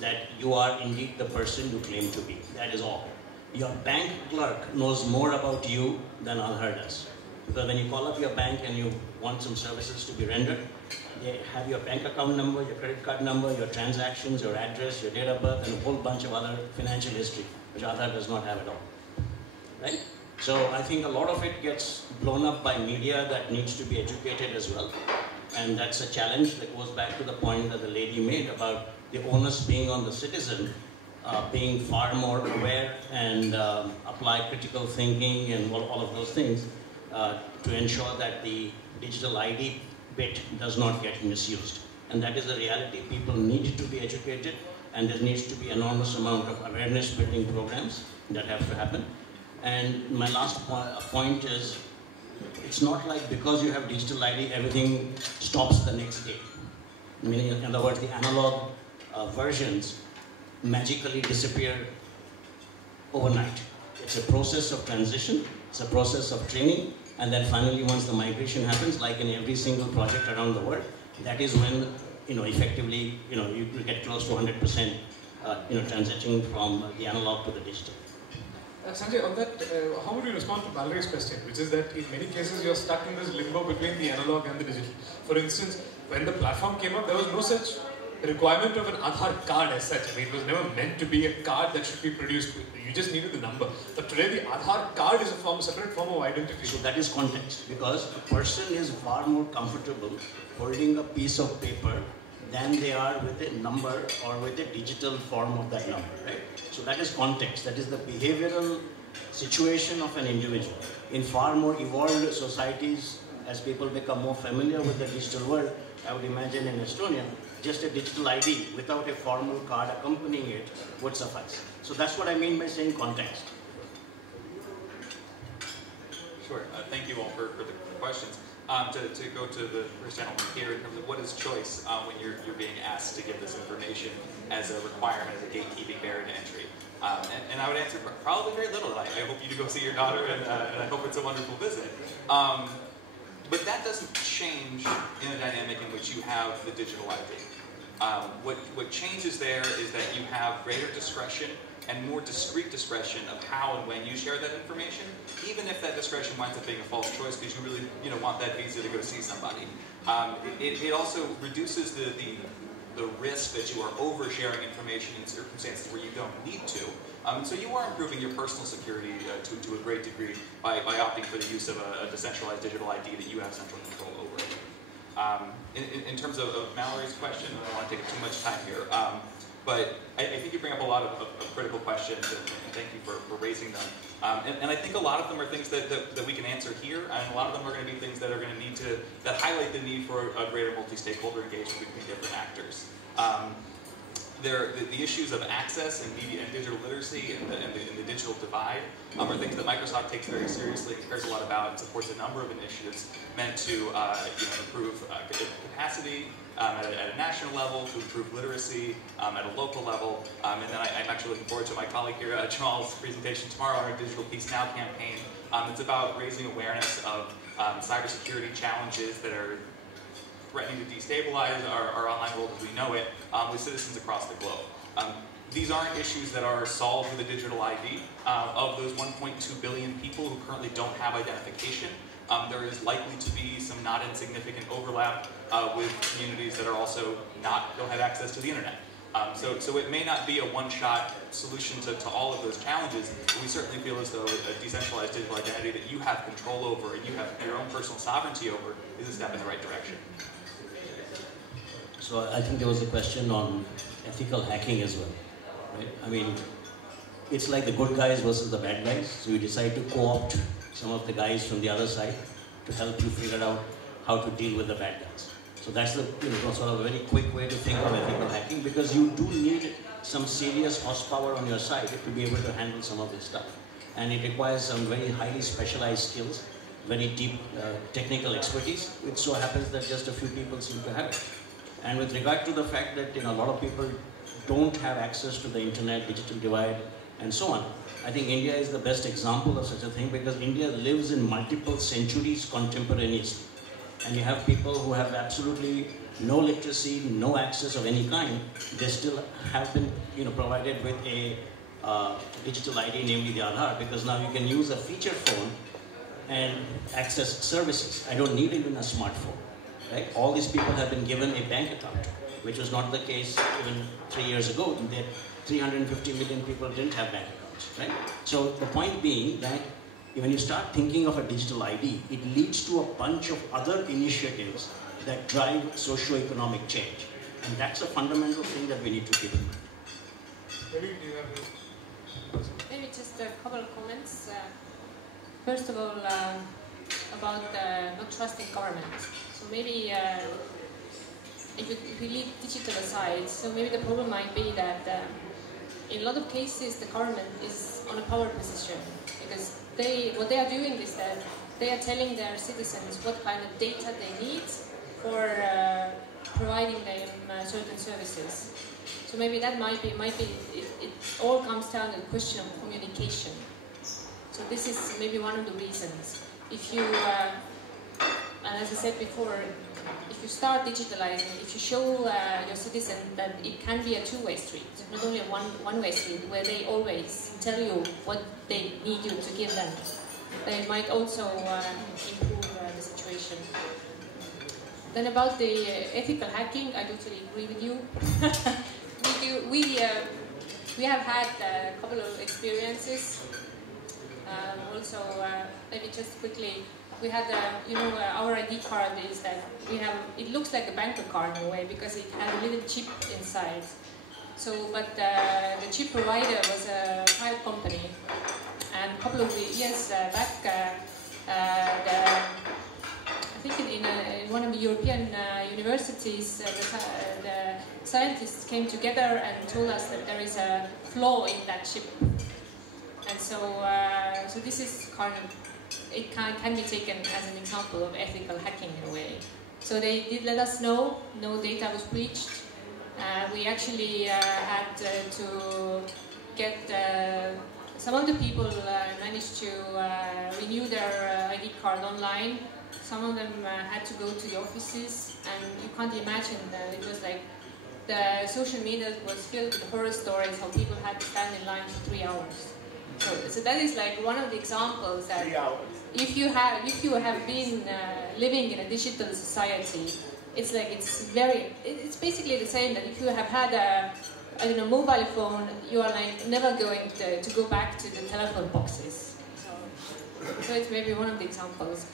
that you are indeed the person you claim to be. That is all. Your bank clerk knows more about you than Aadhaar does. Because when you call up your bank and you want some services to be rendered, they have your bank account number, your credit card number, your transactions, your address, your date of birth, and a whole bunch of other financial history, which Aadhaar does not have at all. Right? So I think a lot of it gets blown up by media that needs to be educated as well. And that's a challenge that goes back to the point that the lady made about the onus being on the citizen, being far more aware and apply critical thinking and all of those things to ensure that the digital ID bit does not get misused. And that is a reality. People need to be educated, and there needs to be enormous amount of awareness building programs that have to happen. And my last point is, it's not like because you have digital ID, everything stops the next day. Meaning, in other words, the analog versions magically disappear overnight. It's a process of transition, it's a process of training, and then finally once the migration happens, like in every single project around the world, that is when, effectively, you get close to 100%, transitioning from the analog to the digital. Sanjay, on that, how would you respond to Valerie's question, which is that in many cases you're stuck in this limbo between the analog and the digital. For instance, when the platform came up, there was no such requirement of an Aadhaar card as such. I mean, it was never meant to be a card that should be produced. You just needed the number. But today, the Aadhaar card is a separate form of identity. So that is context, because a person is far more comfortable holding a piece of paper than they are with a number or with a digital form of that number, right? So that is context. That is the behavioral situation of an individual. In far more evolved societies, as people become more familiar with the digital world, I would imagine in Estonia, just a digital ID without a formal card accompanying it would suffice. So that's what I mean by saying context. Sure. Thank you all for the questions. To go to the first gentleman here in terms of what is choice when you're being asked to give this information as a requirement, as a gatekeeping barrier to entry. And I would answer probably very little. I hope you to go see your daughter, and I hope it's a wonderful visit. But that doesn't change in a dynamic in which you have the digital ID. What changes there is that you have greater discretion and more discrete discretion of how and when you share that information, even if that discretion winds up being a false choice because you really want that visa to go see somebody. It also reduces the risk that you are oversharing information in circumstances where you don't need to. So you are improving your personal security to a great degree by opting for the use of a decentralized digital ID that you have central control over. In terms of Mallory's question, I don't want to take too much time here, but I think you bring up a lot of critical questions, and thank you for raising them. And I think a lot of them are things that we can answer here, and a lot of them are going to be things that are going to need to, that highlight the need for a greater multi-stakeholder engagement between different actors. The issues of access and media and digital literacy and the digital divide are things that Microsoft takes very seriously and cares a lot about and supports a number of initiatives meant to improve capacity at a national level, to improve literacy at a local level. And then I'm actually looking forward to my colleague here, Jamal's presentation tomorrow on our Digital Peace Now campaign. It's about raising awareness of cybersecurity challenges that are threatening to destabilize our online world as we know it with citizens across the globe. These aren't issues that are solved with a digital ID. Of those 1.2 billion people who currently don't have identification, there is likely to be some not insignificant overlap with communities that are also don't have access to the internet. So it may not be a one-shot solution to all of those challenges, but we certainly feel as though a decentralized digital identity that you have control over and you have your own personal sovereignty over is a step in the right direction. So I think there was a question on ethical hacking as well, right? I mean, it's like the good guys versus the bad guys. So you decide to co-opt some of the guys from the other side to help you figure out how to deal with the bad guys. So that's the sort of a very quick way to think of ethical hacking, because you do need some serious horsepower on your side to be able to handle some of this stuff. And it requires some very highly specialized skills, very deep technical expertise, which so happens that just a few people seem to have it. And with regard to the fact that a lot of people don't have access to the internet, digital divide, and so on, I think India is the best example of such a thing, because India lives in multiple centuries contemporaneously. And you have people who have absolutely no literacy, no access of any kind. They still have been provided with a digital ID, namely the Aadhaar, because now you can use a feature phone and access services. I don't need even a smartphone. Right? All these people have been given a bank account, which was not the case even 3 years ago. 350 million people didn't have bank accounts. Right? So the point being that when you start thinking of a digital ID, it leads to a bunch of other initiatives that drive socio-economic change. And that's a fundamental thing that we need to keep in mind. Maybe do you have Maybe just a couple of comments. First of all, about not trusting government. So maybe if we leave digital aside, so maybe the problem might be that in a lot of cases the government is on a power position, because what they are doing is that they are telling their citizens what kind of data they need for providing them certain services. So maybe that might be it all comes down to the question of communication. So this is maybe one of the reasons. If you, and as I said before, if you start digitalizing, if you show your citizen that it can be a two-way street, not only a one-way street, where they always tell you what they need you to give them, then it might also improve the situation. Then about the ethical hacking, I totally agree with you. We have had a couple of experiences. Also, maybe just quickly, we had, our ID card is that it looks like a banker card in a way, because it had a little chip inside. So, but the chip provider was a private company, and a couple of years back, I think in one of the European universities, the scientists came together and told us that there is a flaw in that chip. And so, so this is kind of, it can be taken as an example of ethical hacking in a way. So they did let us know, no data was breached. We actually had to get, some of the people managed to renew their ID card online. Some of them had to go to the offices, and you can't imagine that it was like, the social media was filled with horror stories, how people had to stand in line for 3 hours. So that is like one of the examples that if you have been living in a digital society, it's like it's basically the same that if you have had a mobile phone, you are like never going to go back to the telephone boxes. So it's maybe one of the examples.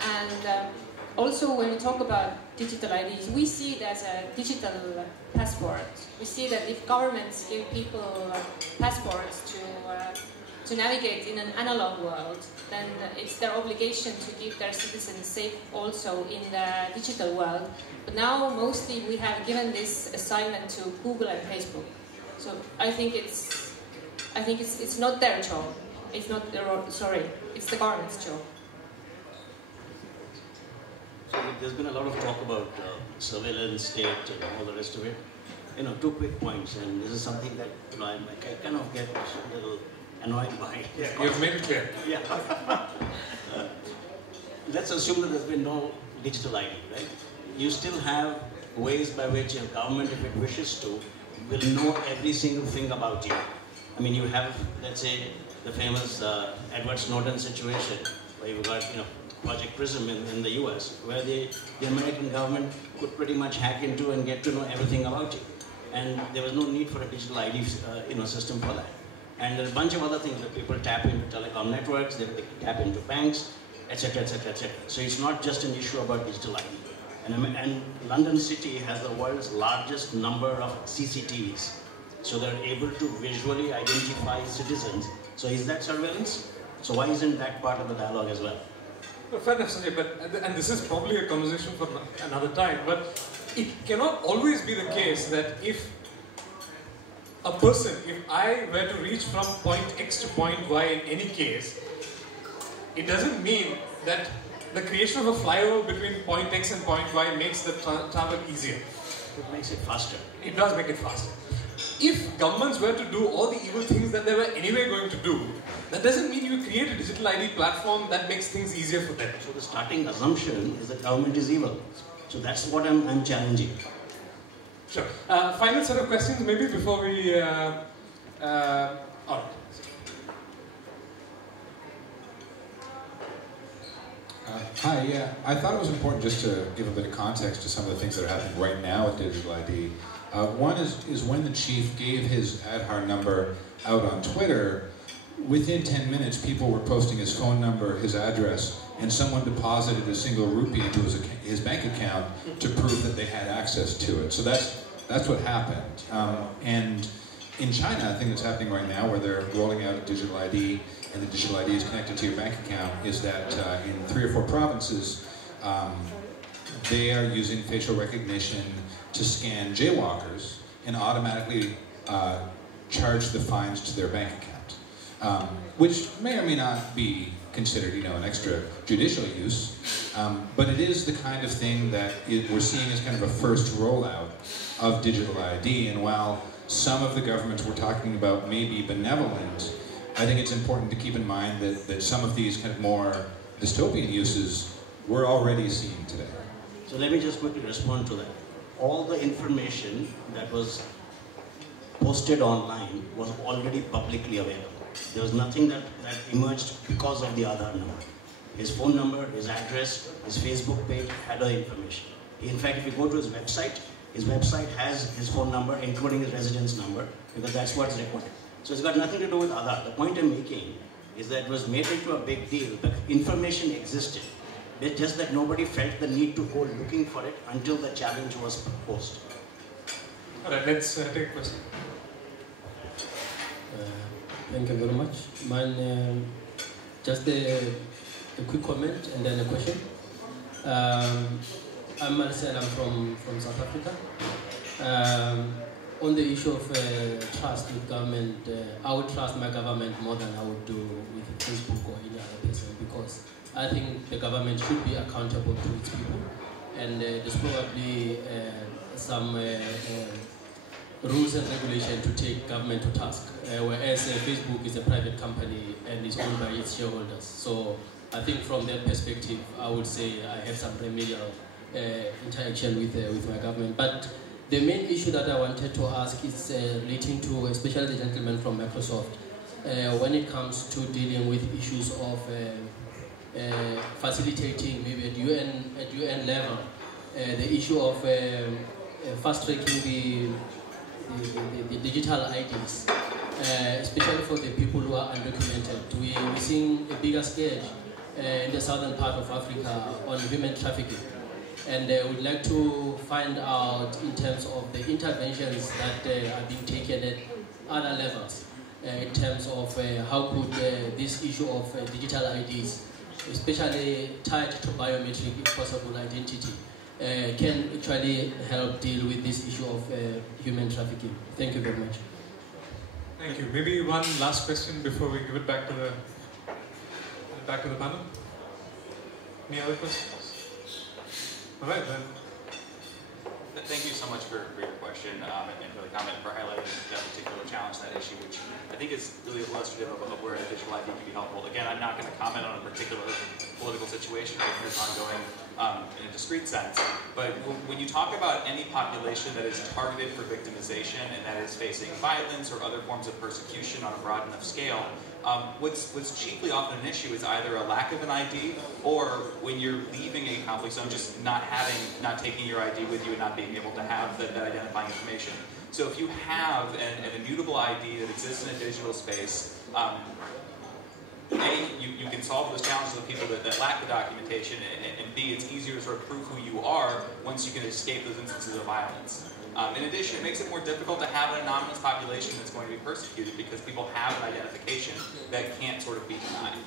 And also when we talk about digital IDs, we see it as a digital passport. We see that if governments give people passports to navigate in an analog world, then it's their obligation to keep their citizens safe also in the digital world. But now mostly we have given this assignment to Google and Facebook. So I think it's not their job. It's not it's the government's job. So there's been a lot of talk about surveillance state and all the rest of it. 2 quick points, and this is something that I kind of get a little annoyed by. Yeah, you've made it clear. Yeah. Let's assume that there's been no digital ID, right? You still have ways by which a government, if it wishes to, will know every single thing about you. I mean, you have, let's say, the famous Edward Snowden situation, where you've got, Project Prism in the US, where the American government could pretty much hack into and get to know everything about you. And there was no need for a digital ID system for that. And there are a bunch of other things that people tap into telecom networks, they tap into banks, etc., etc., etc. So it's not just an issue about digital ID. And London City has the world's largest number of CCTVs. So they're able to visually identify citizens. So is that surveillance? So why isn't that part of the dialogue as well? Well, fair enough, Sanjay, and this is probably a conversation for another time, but it cannot always be the case that if I were to reach from point X to point Y in any case, it doesn't mean that the creation of a flyover between point X and point Y makes the travel easier. It makes it faster. It does make it faster. If governments were to do all the evil things that they were anyway going to do, that doesn't mean you create a digital ID platform that makes things easier for them. So the starting assumption is that government is evil. So that's what I'm challenging. Sure. Final set of questions maybe before we... all right. Hi, yeah. I thought it was important just to give a bit of context to some of the things that are happening right now with digital ID. One is when the chief gave his Aadhaar number out on Twitter, within 10 minutes people were posting his phone number, his address, and someone deposited a single rupee into his bank account to prove that they had access to it. So that's That's what happened. And in China, I think that's happening right now, where they're rolling out a digital ID, and the digital ID is connected to your bank account, is that in 3 or 4 provinces, they are using facial recognition to scan jaywalkers and automatically charge the fines to their bank account, which may or may not be considered, an extrajudicial use, but it is the kind of thing that we're seeing as kind of a first rollout of digital ID. And while some of the governments we're talking about may be benevolent, I think it's important to keep in mind that some of these kind of more dystopian uses we're already seeing today. So let me just quickly respond to that. All the information that was posted online was already publicly available. There was nothing that emerged because of the Aadhaar number. His phone number, his address, his Facebook page had all the information. In fact, if you go to his website has his phone number, including his residence number, because that's what's required. So it's got nothing to do with Aadhaar. The point I'm making is that it was made into a big deal. The information existed. It's just that nobody felt the need to go looking for it until the challenge was proposed. All right, let's take a question. Thank you very much. Mine, just a quick comment and then a question. I'm Marcel, I'm from South Africa. On the issue of trust with government, I would trust my government more than I would do with Facebook or any other person, because I think the government should be accountable to its people, and there's probably some rules and regulations to take government to task, whereas Facebook is a private company and is owned by its shareholders. So I think from that perspective, I would say I have some remedial interaction with my government. But the main issue that I wanted to ask is relating to, especially the gentleman from Microsoft, when it comes to dealing with issues of facilitating, maybe at UN level, the issue of fast-tracking the digital IDs, especially for the people who are undocumented. We're seeing a bigger scourge in the southern part of Africa on human trafficking. And we'd like to find out, in terms of the interventions that are being taken at other levels, in terms of how could this issue of digital IDs, especially tied to biometric, if possible, identity, can actually help deal with this issue of human trafficking. Thank you very much. Thank you. Maybe one last question before we give it back to the panel. Any other questions? All right, then. Thank you so much for your question and for the comment, for highlighting that particular challenge, that issue, which I think is really illustrative of where a digital ID can be helpful. Again, I'm not going to comment on a particular political situation if it's ongoing in a discrete sense, but when you talk about any population that is targeted for victimization and that is facing violence or other forms of persecution on a broad enough scale, what's chiefly often an issue is either a lack of an ID, or when you're leaving a conflict zone, just not taking your ID with you and not being able to have that identifying information. So if you have an immutable ID that exists in a digital space, A, you can solve those challenges of people that lack the documentation, and B, it's easier to sort of prove who you are once you can escape those instances of violence. In addition, it makes it more difficult to have an anonymous population that's going to be persecuted because people have an identification that can't sort of be denied.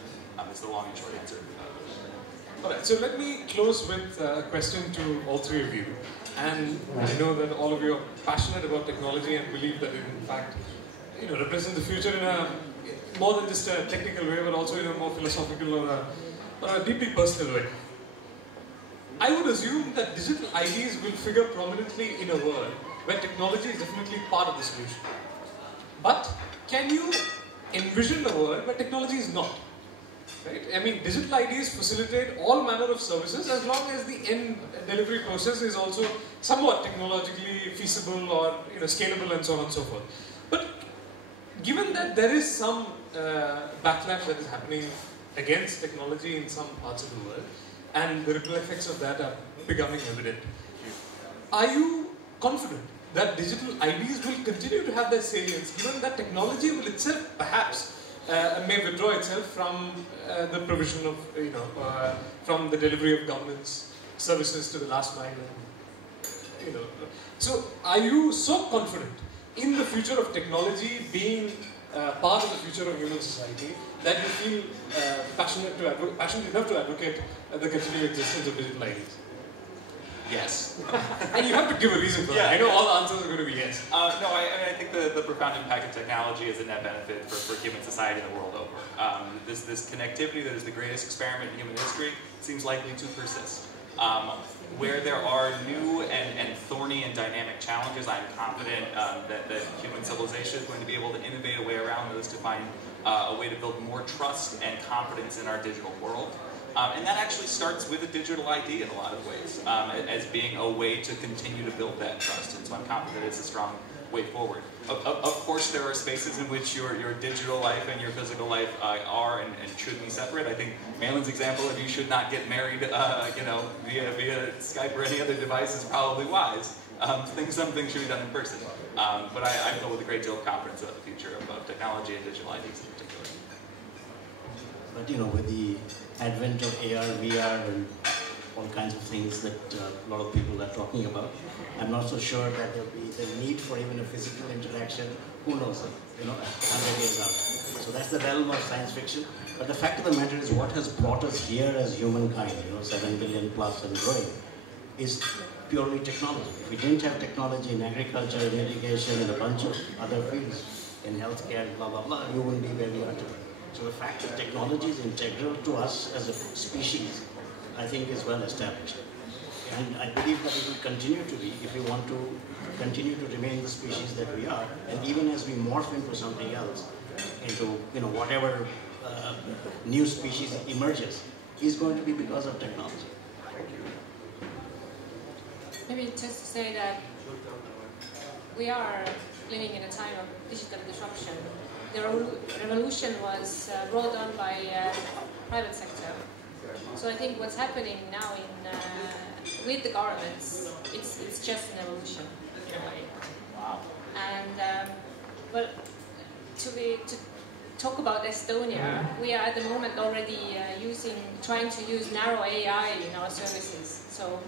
It's the long and short answer. All right, so let me close with a question to all three of you. And I know that all of you are passionate about technology and believe that it, in fact, represents the future in a more than just a technical way, but also in a more philosophical or a deeply personal way. I would assume that digital IDs will figure prominently in a world where technology is definitely part of the solution. But can you envision a world where technology is not? Right? I mean, digital IDs facilitate all manner of services as long as the end delivery process is also somewhat technologically feasible or scalable and so on and so forth. But given that there is some backlash that is happening against technology in some parts of the world, and the ripple effects of that are becoming evident, are you confident that digital IDs will continue to have their salience, given that technology will itself perhaps may withdraw itself from the provision of, from the delivery of government's services to the last mile? So are you so confident in the future of technology being part of the future of human society that you feel passionate enough to advocate the continued existence of digital IDs? Yes. And you have to give a reason for that. I know all the answers are going to be yes. No, I think the profound impact of technology is a net benefit for human society the world over. This connectivity that is the greatest experiment in human history seems likely to persist. Where there are new and thorny and dynamic challenges, I'm confident that human civilization is going to be able to innovate a way around those to find a way to build more trust and confidence in our digital world. And that actually starts with a digital ID in a lot of ways, as being a way to continue to build that trust. And so I'm confident it's a strong way forward. Of course, there are spaces in which your digital life and your physical life are and should be separate. I think Mailin's example of you should not get married, via Skype or any other device is probably wise. Some things should be done in person. But I feel with a great deal of confidence about the future of technology and digital IDs in particular. But with the advent of AR, VR, and all kinds of things that a lot of people are talking about, I'm not so sure that there'll be the need for even a physical interaction. Who knows? 100 years out. So that's the realm of science fiction. But the fact of the matter is, what has brought us here as humankind, 7 billion plus and growing, is purely technology. If we didn't have technology in agriculture, in irrigation, and a bunch of other fields, in healthcare, blah, blah, blah, we wouldn't be where we are today. So the fact that technology is integral to us as a species, I think is well established. And I believe that it will continue to be if we want to continue to remain the species that we are. And even as we morph into something else, into whatever new species emerges, is going to be because of technology. Maybe just to say that we are living in a time of digital disruption. The revolution was brought on by private sector. So I think what's happening now with the governments, it's just an evolution in a way. Wow. And to talk about Estonia, we are at the moment already trying to use narrow AI in our services. So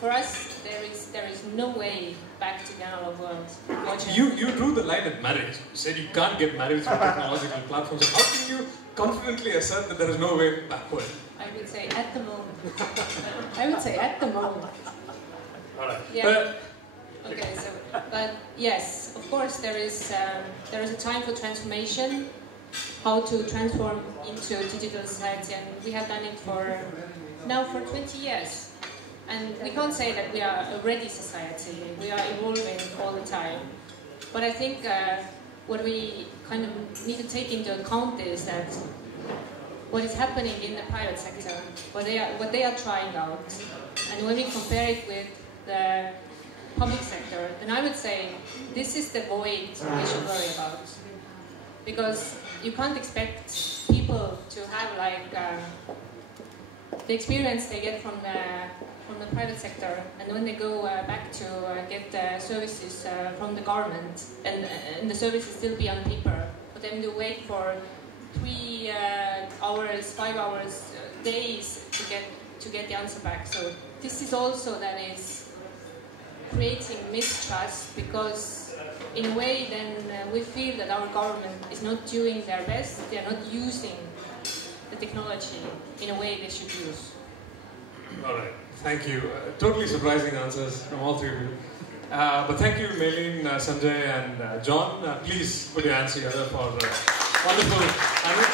for us, there is no way back to the analog world. You drew the line at marriage. You said you can't get married through technological platforms. So how can you confidently assert that there is no way backward? I would say at the moment. All right. Yeah. Okay. So, but yes, of course, there is a time for transformation. How to transform into a digital society, and we have done it for 20 years. And we can't say that we are a ready society. We are evolving all the time. But I think what we kind of need to take into account is that what is happening in the private sector, what they are trying out, and when we compare it with the public sector, then I would say this is the void we should worry about. Because you can't expect people to have the experience they get from the private sector, and when they go back to get services from the government, and the services still be on paper, but then you wait for 3 hours, 5 hours, days to get the answer back. So this is also that is creating mistrust, because in a way then we feel that our government is not doing their best, they are not using the technology in a way they should use. All right, thank you. Totally surprising answers from all three of you. But thank you, Mailin, Sanjay, and John. Please put your hands together for wonderful panel.